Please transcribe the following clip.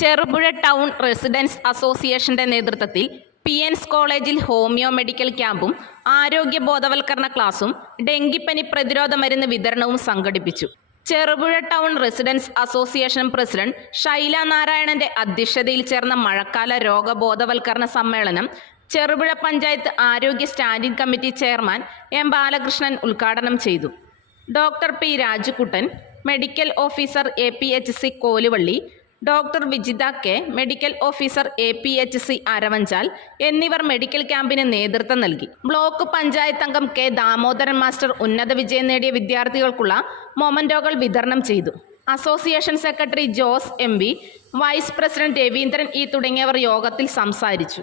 Cherupuzha town residence അസോസിയേഷന്റെ നേതൃത്വത്തിൽ P എൻസ് കോളേജിൽ ഹോമിയോ മെഡിക്കൽ ക്യാമ്പും ആരോഗ്യ ബോധവൽക്കരണ ക്ലാസും ഡെങ്കിപ്പനി പ്രതിരോധ മരുന്ന് വിതരണവും സംഘടിപ്പിച്ചു. Cherupuzha town residence association president Shaila നാരായണന്റെ അധ്യക്ഷതയിൽ ചേർന്ന മഴക്കാല രോഗബോധവൽക്കരണ സമ്മേളനം ചെറുപുഴ പഞ്ചായത്ത് ആരോഗ്യ standing committee chairman M Balakrishnan ഉദ്ഘാടനം ചെയ്തു. Doctor P Rajukuttan medical officer A P H C Koluvalli doctor Vijitha K medical officer A P H C Aravanchal എന്നിവർ മെഡിക്കൽ ക്യാമ്പിന് നേതൃത്വം നൽകി. ബ്ലോക്ക് പഞ്ചായത്ത് അംഗം കെ ദാമോദരൻ മാസ്റ്റർ ഉന്നത വിജയം നേടിയ വിദ്യാർത്ഥികൾക്കുള്ള മൊമന്റോകൾ വിതരണം ചെയ്തു. Association secretary Jose M vice president Raveendran E തുടങ്ങിയവർ യോഗത്തിൽ സംസാരിച്ചു.